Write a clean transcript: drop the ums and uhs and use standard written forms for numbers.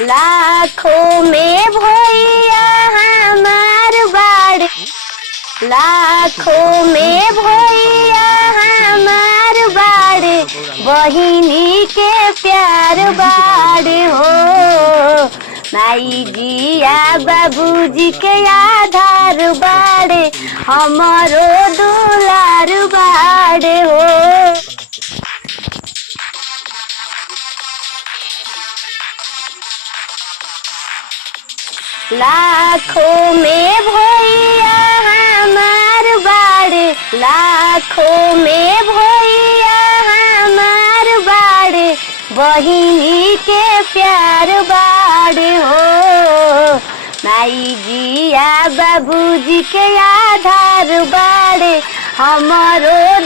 लाखों में भैया हमार बाड़े, लाखों में भैया हमार बाड़े, बहिनी के प्यार बाड़े हो। माई जिया बाबूजी के आधार बाड़े, हमारो दुलार बाड़े हो। लाखों में भैया हमार बाड़े, लाखों में भैया हमार बाड़े, बहिनी के प्यार बाड़े हो। माई जिया बाबूजी के आधार बाड़े, हमारो